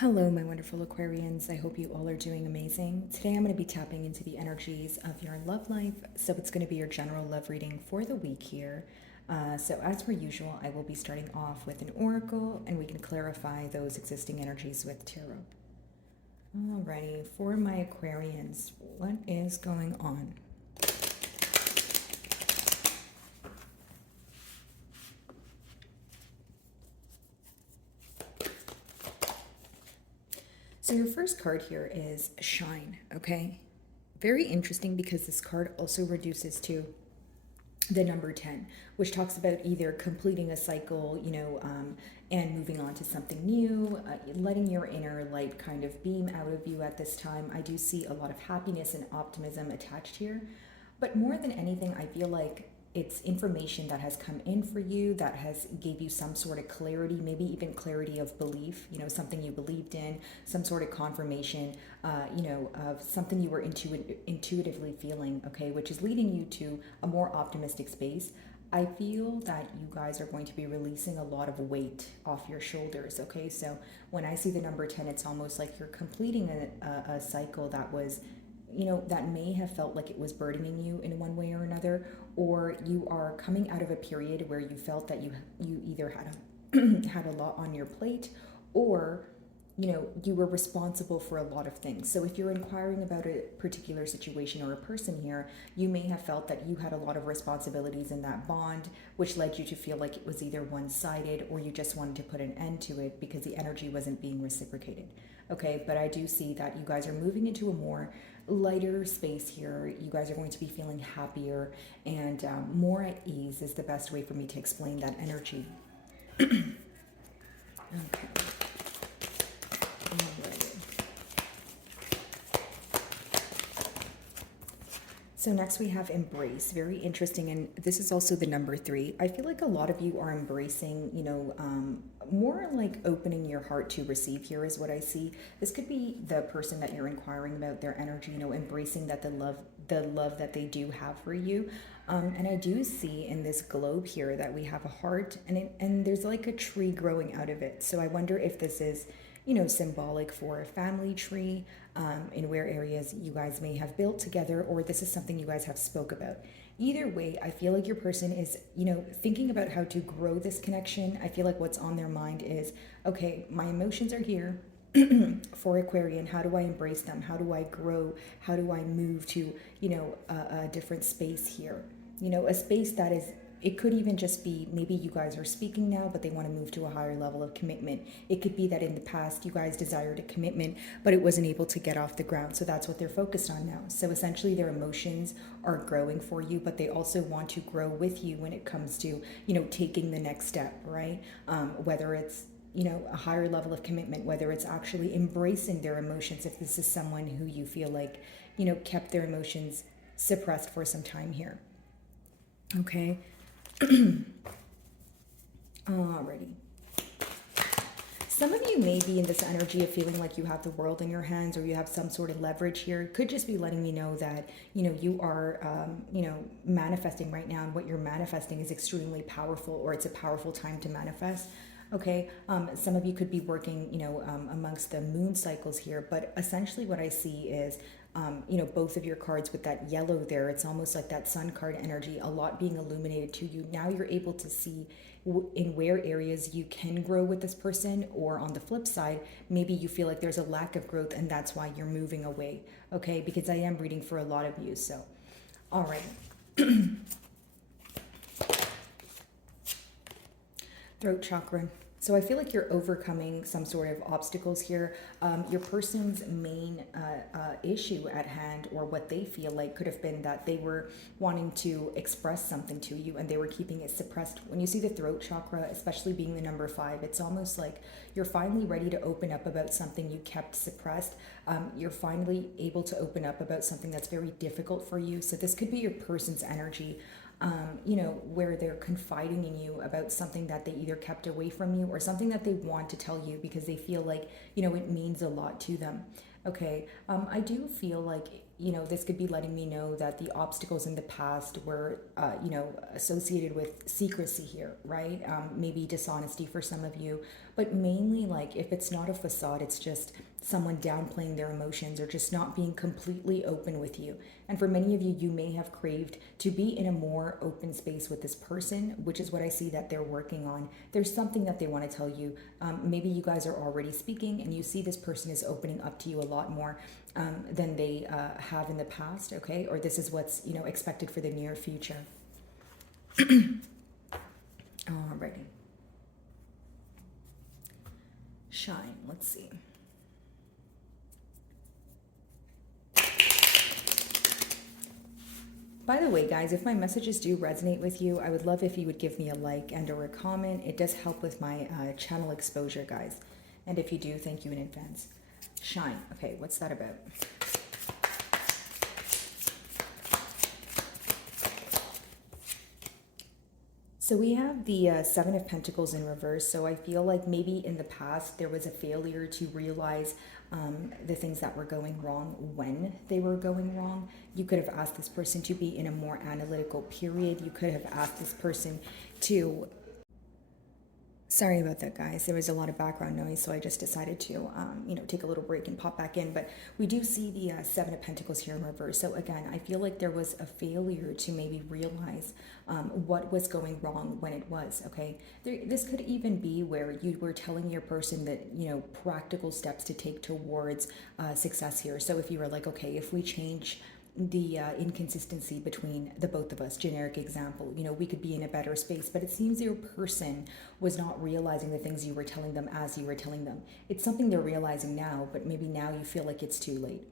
Hello, my wonderful Aquarians. I hope you all are doing amazing. Today I'm going to be tapping into the energies of your love life. So it's going to be your general love reading for the week here. So, as per usual, I will be starting off with an oracle and we can clarify those existing energies with tarot. Alrighty, for my Aquarians, what is going on? So your first card here is Shine, okay? Very interesting because this card also reduces to the number 10, which talks about either completing a cycle, and moving on to something new, letting your inner light kind of beam out of you at this time. I do see a lot of happiness and optimism attached here. But more than anything, I feel like it's information that has come in for you that has gave you some sort of clarity, maybe even clarity of belief, something you believed in, some sort of confirmation, of something you were intuitively feeling, okay, which is leading you to a more optimistic space. I feel that you guys are going to be releasing a lot of weight off your shoulders, okay? So when I see the number 10, it's almost like you're completing a cycle that was, that may have felt like it was burdening you in one way or another, or you are coming out of a period where you felt that you either had had a lot on your plate, or you were responsible for a lot of things. So if you're inquiring about a particular situation or a person here, you may have felt that you had a lot of responsibilities in that bond, which led you to feel like it was either one-sided or you just wanted to put an end to it because the energy wasn't being reciprocated. Okay, but I do see that you guys are moving into a more lighter space here. You guys are going to be feeling happier and more at ease is the best way for me to explain that energy. Okay. So next we have embrace. Very interesting, and this is also the number 3. I feel like a lot of you are embracing, more like opening your heart to receive here is what I see. This could be the person that you're inquiring about, their energy, embracing that the love that they do have for you. And I do see in this globe here that we have a heart, and there's like a tree growing out of it. So I wonder if this is symbolic for a family tree, in where areas you guys may have built together, or this is something you guys have spoke about. Either way, I feel like your person is, thinking about how to grow this connection. I feel like what's on their mind is, okay, my emotions are here. For Aquarian, how do I embrace them? How do I grow? How do I move to, a different space here? A space that is, it could even just be maybe you guys are speaking now, but they want to move to a higher level of commitment. It could be that in the past you guys desired a commitment, but it wasn't able to get off the ground. So that's what they're focused on now. So essentially their emotions are growing for you, but they also want to grow with you when it comes to, taking the next step, right? Whether it's, a higher level of commitment, whether it's actually embracing their emotions, if this is someone who you feel like, kept their emotions suppressed for some time here. Okay. Alrighty. Some of you may be in this energy of feeling like you have the world in your hands or you have some sort of leverage here. It could just be letting me know that, you are, manifesting right now, and what you're manifesting is extremely powerful, or it's a powerful time to manifest. Okay, some of you could be working, amongst the moon cycles here, but essentially what I see is, both of your cards with that yellow there, it's almost like that sun card energy, a lot being illuminated to you. Now you're able to see in where areas you can grow with this person, or on the flip side, maybe you feel like there's a lack of growth and that's why you're moving away. Okay, because I am reading for a lot of you. So, all right. Throat chakra. So I feel like you're overcoming some sort of obstacles here. Your person's main issue at hand, or what they feel like, could have been that they were wanting to express something to you and they were keeping it suppressed. When you see the throat chakra, especially being the number 5, it's almost like you're finally ready to open up about something you kept suppressed. You're finally able to open up about something that's very difficult for you. So this could be your person's energy. Where they're confiding in you about something that they either kept away from you, or something that they want to tell you because they feel like, it means a lot to them. Okay. I do feel like, this could be letting me know that the obstacles in the past were, associated with secrecy here, right? Maybe dishonesty for some of you, but mainly like if it's not a facade, it's just someone downplaying their emotions or just not being completely open with you. And for many of you, you may have craved to be in a more open space with this person, which is what I see that they're working on. There's something that they want to tell you. Maybe you guys are already speaking and you see this person is opening up to you a lot more than they have in the past, okay? Or this is what's, expected for the near future. Alrighty. Shine, let's see. By the way, guys, if my messages do resonate with you, I would love if you would give me a like and or a comment. It does help with my channel exposure, guys. And if you do, thank you in advance. Shine. Okay, what's that about? So we have the Seven of Pentacles in reverse. So I feel like maybe in the past there was a failure to realize the things that were going wrong when they were going wrong. You could have asked this person to be in a more analytical period. You could have asked this person to... Sorry about that, guys. There was a lot of background noise, so I just decided to, take a little break and pop back in. But we do see the Seven of Pentacles here in reverse. So again, I feel like there was a failure to maybe realize what was going wrong when it was, okay? This could even be where you were telling your person that, practical steps to take towards success here. So if you were like, okay, if we change the inconsistency between the both of us, generic example, we could be in a better space, but it seems your person was not realizing the things you were telling them as you were telling them. It's something they're realizing now, but maybe now you feel like it's too late.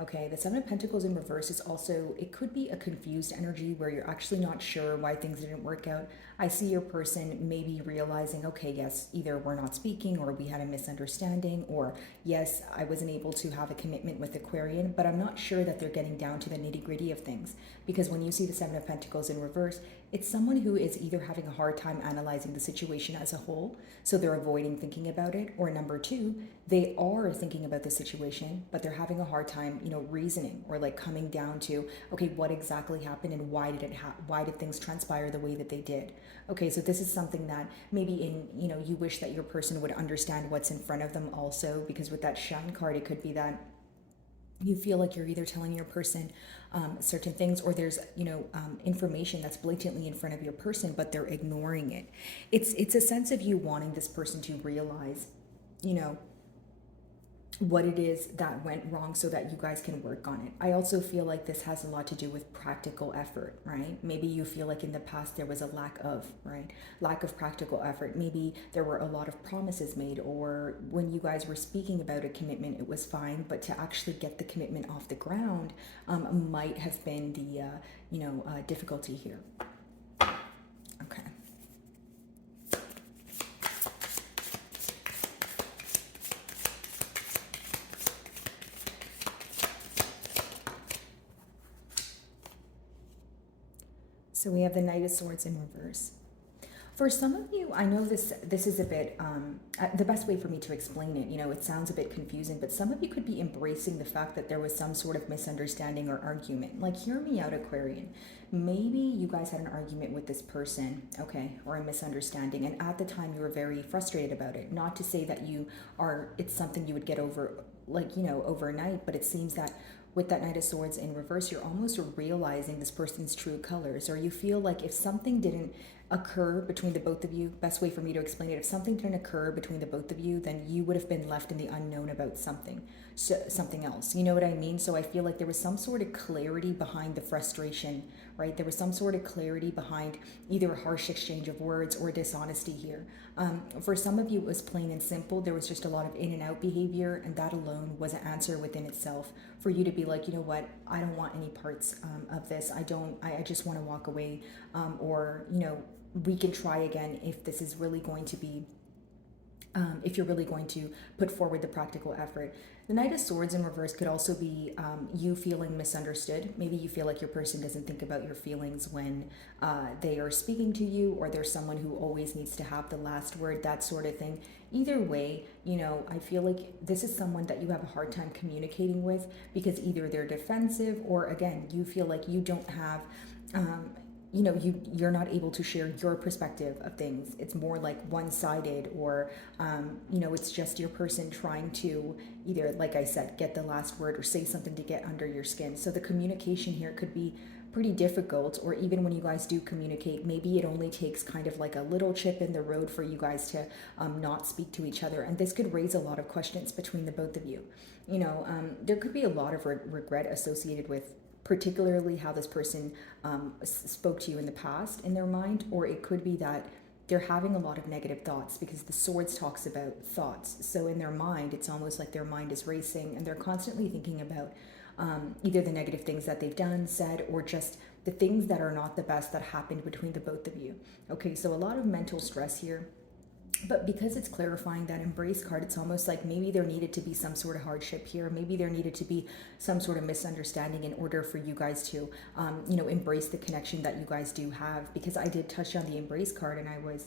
Okay, the Seven of Pentacles in reverse is also, it could be a confused energy where you're actually not sure why things didn't work out. I see your person maybe realizing, okay, yes, either we're not speaking or we had a misunderstanding, or yes, I wasn't able to have a commitment with Aquarian, but I'm not sure that they're getting down to the nitty-gritty of things. Because when you see the Seven of Pentacles in reverse, it's someone who is either having a hard time analyzing the situation as a whole, so they're avoiding thinking about it, or number two, they are thinking about the situation, but they're having a hard time, reasoning or like coming down to, okay, what exactly happened and why did things transpire the way that they did? Okay, so this is something that maybe you wish that your person would understand what's in front of them also, because with that Shine card, it could be that you feel like you're either telling your person certain things, or there's information that's blatantly in front of your person, but they're ignoring it. It's a sense of you wanting this person to realize, what it is that went wrong so that you guys can work on it. I also feel like this has a lot to do with practical effort, right? Maybe you feel like in the past there was a lack of practical effort. Maybe there were a lot of promises made, or when you guys were speaking about a commitment, it was fine, but to actually get the commitment off the ground might have been the difficulty here. Okay. So we have the Knight of Swords in reverse. For some of you, I know this is a bit, the best way for me to explain it, it sounds a bit confusing, but some of you could be embracing the fact that there was some sort of misunderstanding or argument. Like, hear me out, Aquarian. Maybe you guys had an argument with this person, okay, or a misunderstanding, and at the time you were very frustrated about it. Not to say that it's something you would get over, overnight, but it seems that with that Knight of Swords in reverse, you're almost realizing this person's true colors, or you feel like if something didn't occur between the both of you, best way for me to explain it, if something didn't occur between the both of you, then you would have been left in the unknown about something else. You know what I mean? So I feel like there was some sort of clarity behind the frustration, right? There was some sort of clarity behind either a harsh exchange of words or dishonesty here. For some of you, it was plain and simple. There was just a lot of in and out behavior, and that alone was an answer within itself for you to be like, you know what, I don't want any parts of this. I just want to walk away, or, we can try again if this is really going to be, if you're really going to put forward the practical effort. The Knight of Swords in reverse could also be you feeling misunderstood. Maybe you feel like your person doesn't think about your feelings when they are speaking to you, or there's someone who always needs to have the last word, that sort of thing. Either way, I feel like this is someone that you have a hard time communicating with, because either they're defensive, or again, you feel like you don't have you're not able to share your perspective of things. It's more like one-sided, or it's just your person trying to either, like I said, get the last word or say something to get under your skin. So the communication here could be pretty difficult, or even when you guys do communicate, maybe it only takes kind of like a little chip in the road for you guys to not speak to each other. And this could raise a lot of questions between the both of you. There could be a lot of regret associated with particularly how this person spoke to you in the past in their mind, or it could be that they're having a lot of negative thoughts, because the swords talks about thoughts. So in their mind, it's almost like their mind is racing and they're constantly thinking about either the negative things that they've done, said, or just the things that are not the best that happened between the both of you. Okay, so a lot of mental stress here. But because it's clarifying that embrace card, it's almost like maybe there needed to be some sort of hardship here. Maybe there needed to be some sort of misunderstanding in order for you guys to, embrace the connection that you guys do have. Because I did touch on the embrace card, and I was,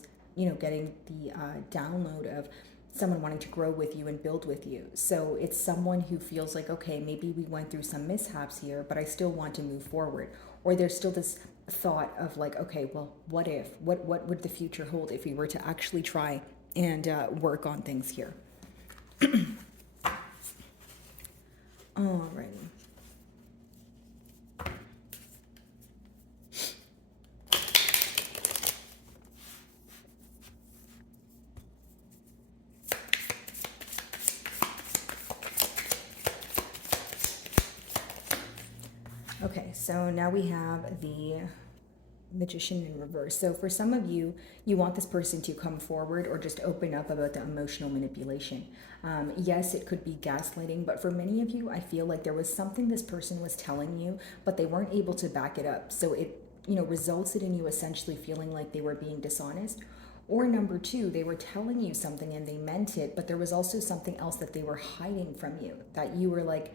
getting the download of someone wanting to grow with you and build with you. So it's someone who feels like, okay, maybe we went through some mishaps here, but I still want to move forward. Or there's still this thought of like, okay, well, what would the future hold if we were to actually try and work on things here? Alrighty. Okay, so now we have the Magician in reverse. So for some of you, you want this person to come forward or just open up about the emotional manipulation. Yes, it could be gaslighting, but for many of you, I feel like there was something this person was telling you, but they weren't able to back it up. So it, resulted in you essentially feeling like they were being dishonest. Or number two, they were telling you something and they meant it, but there was also something else that they were hiding from you, that you were like,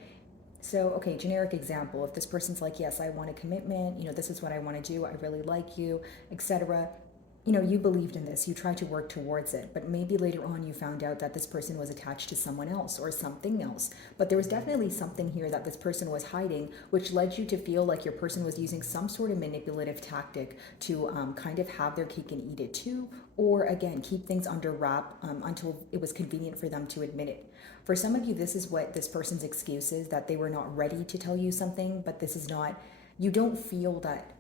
so, okay, generic example, if this person's like, yes, I want a commitment, this is what I want to do, I really like you, etc. You believed in this, you tried to work towards it, but maybe later on you found out that this person was attached to someone else or something else. But there was definitely something here that this person was hiding, which led you to feel like your person was using some sort of manipulative tactic to kind of have their cake and eat it too, or again, keep things under wrap until it was convenient for them to admit it. For some of you, this is what this person's excuse is, that they were not ready to tell you something, but this is not, you don't feel that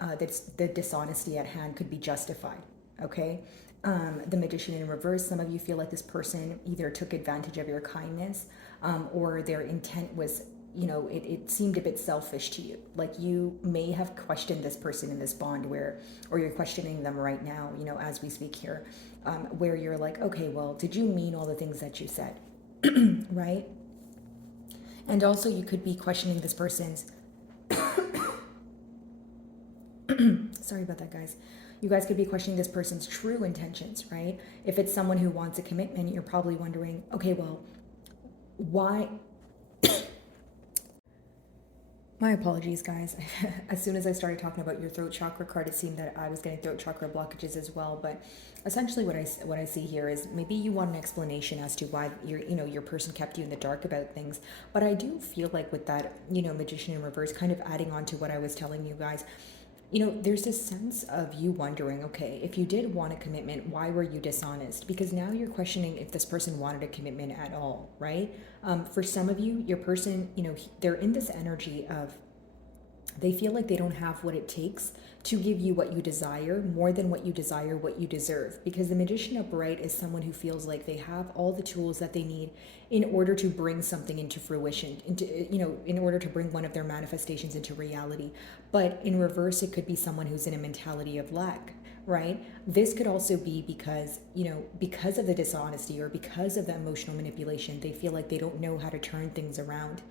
the dishonesty at hand could be justified, okay? The Magician in reverse, some of you feel like this person either took advantage of your kindness or their intent was, it seemed a bit selfish to you. Like you may have questioned this person in this bond or you're questioning them right now, as we speak here, where you're like, okay, well, did you mean all the things that you said? Right? And also you could be questioning this person's sorry about that, guys. You guys could be questioning this person's true intentions, right? If it's someone who wants a commitment, you're probably wondering, okay, well, why? My apologies, guys. As soon as I started talking about your throat chakra card, it seemed that I was getting throat chakra blockages as well. But essentially what I see here is maybe you want an explanation as to why your person kept you in the dark about things. But I do feel like with that, Magician in reverse, kind of adding on to what I was telling you guys, there's this sense of you wondering, okay, if you did want a commitment, why were you dishonest? Because now you're questioning if this person wanted a commitment at all, right? For some of you, your person, they're in this energy of they feel like they don't have what it takes to give you what you desire, more than what you desire, what you deserve. Because the Magician upright is someone who feels like they have all the tools that they need in order to bring something into fruition, in order to bring one of their manifestations into reality. But in reverse, it could be someone who's in a mentality of lack, right? This could also be because, because of the dishonesty or because of the emotional manipulation, they feel like they don't know how to turn things around.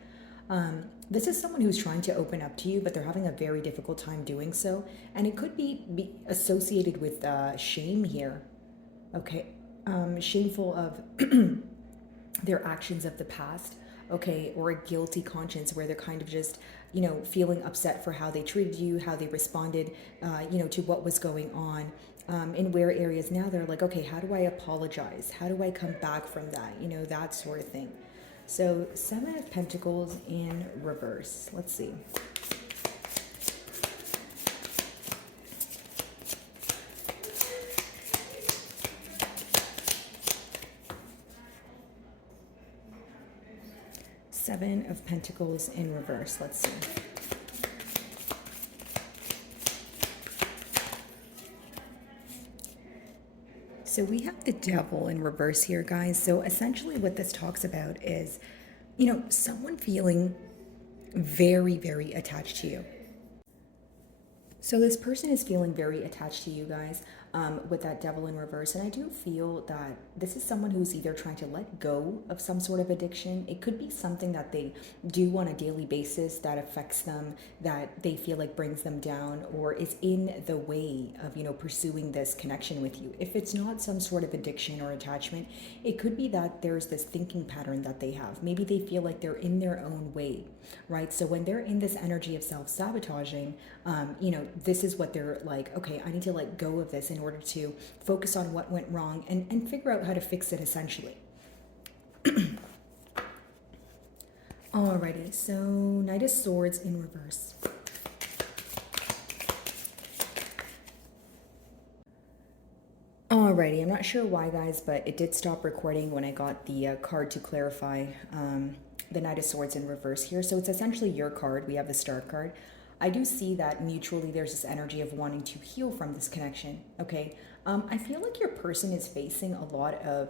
This is someone who's trying to open up to you, but they're having a very difficult time doing so. And it could be associated with shame here. Okay. Shameful of their actions of the past. Okay. Or a guilty conscience where they're kind of just, feeling upset for how they treated you, how they responded, to what was going on. In where areas now they're like, okay, how do I apologize? How do I come back from that? That sort of thing. So 7 of Pentacles in reverse. Let's see. Seven of Pentacles in reverse. Let's see. So we have the Devil in reverse here, guys. So essentially what this talks about is, someone feeling very, very attached to you. So this person is feeling very attached to you guys, with that Devil in reverse. And I do feel that this is someone who's either trying to let go of some sort of addiction. It could be something that they do on a daily basis that affects them, that they feel like brings them down or is in the way of, pursuing this connection with you. If it's not some sort of addiction or attachment, it could be that there's this thinking pattern that they have. Maybe they feel like they're in their own way, right? So when they're in this energy of self-sabotaging, this is what they're like, okay, I need to let go of this in order to focus on what went wrong and figure out how to fix it, essentially. Alrighty, so Knight of Swords in reverse. Alrighty, I'm not sure why, guys, but it did stop recording when I got the card to clarify the Knight of Swords in reverse here. So it's essentially your card. We have the Star card. I do see that mutually there's this energy of wanting to heal from this connection, okay? I feel like your person is facing a lot of,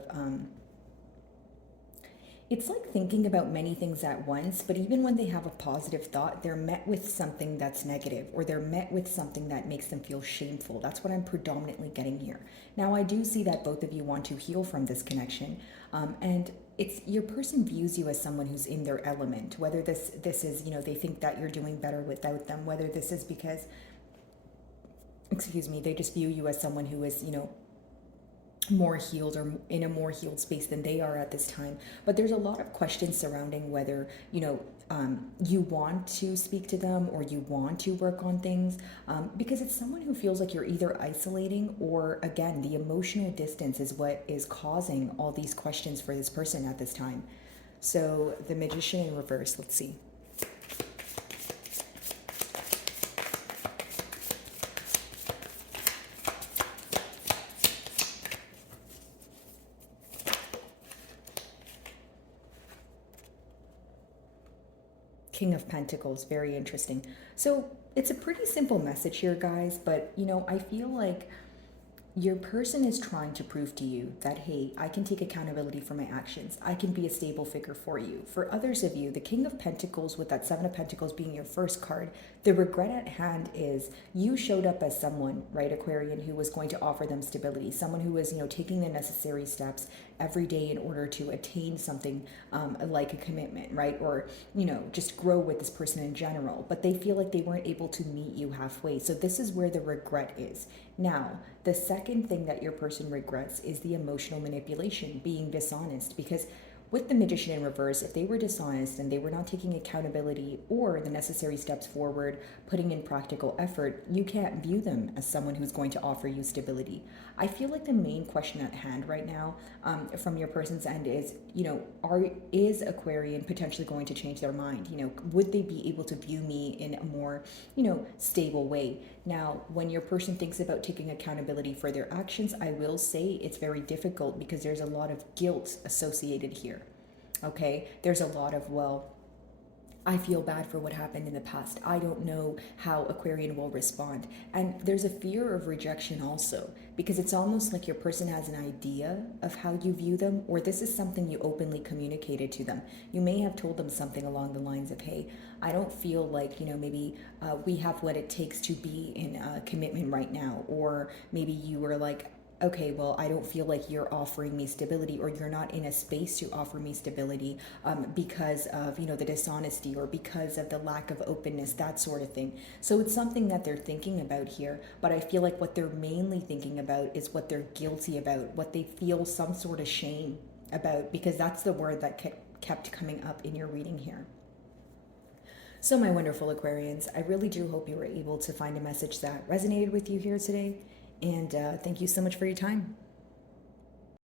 it's like thinking about many things at once, but even when they have a positive thought, they're met with something that's negative, or they're met with something that makes them feel shameful. That's what I'm predominantly getting here. Now, I do see that both of you want to heal from this connection, and it's your person views you as someone who's in their element, whether this is, they think that you're doing better without them, whether this is because, they just view you as someone who is, more healed or in a more healed space than they are at this time. But there's a lot of questions surrounding whether, you want to speak to them or you want to work on things, because it's someone who feels like you're either isolating or, again, the emotional distance is what is causing all these questions for this person at this time. So the Magician in reverse, let's see. King of Pentacles, very interesting. So it's a pretty simple message here, guys, but I feel like your person is trying to prove to you that, hey, I can take accountability for my actions. I can be a stable figure for you. For others of you, the King of Pentacles with that Seven of Pentacles being your first card, the regret at hand is you showed up as someone, right, Aquarian, who was going to offer them stability, someone who was, taking the necessary steps every day in order to attain something like a commitment, right? Or, just grow with this person in general. But they feel like they weren't able to meet you halfway. So this is where the regret is. Now, the second thing that your person regrets is the emotional manipulation, being dishonest, because with the Magician in reverse, if they were dishonest and they were not taking accountability or the necessary steps forward, putting in practical effort, you can't view them as someone who's going to offer you stability. I feel like the main question at hand right now, from your person's end is, is Aquarian potentially going to change their mind? Would they be able to view me in a more, stable way? Now, when your person thinks about taking accountability for their actions, I will say it's very difficult because there's a lot of guilt associated here. Okay, there's a lot of, well, I feel bad for what happened in the past. I don't know how Aquarian will respond. And there's a fear of rejection also, because it's almost like your person has an idea of how you view them, or this is something you openly communicated to them. You may have told them something along the lines of, hey, I don't feel like, maybe we have what it takes to be in a commitment right now. Or maybe you were like, okay, well, I don't feel like you're offering me stability, or you're not in a space to offer me stability because of, the dishonesty, or because of the lack of openness, that sort of thing. So it's something that they're thinking about here, but I feel like what they're mainly thinking about is what they're guilty about, what they feel some sort of shame about, because that's the word that kept coming up in your reading here. So my wonderful Aquarians, I really do hope you were able to find a message that resonated with you here today. And thank you so much for your time.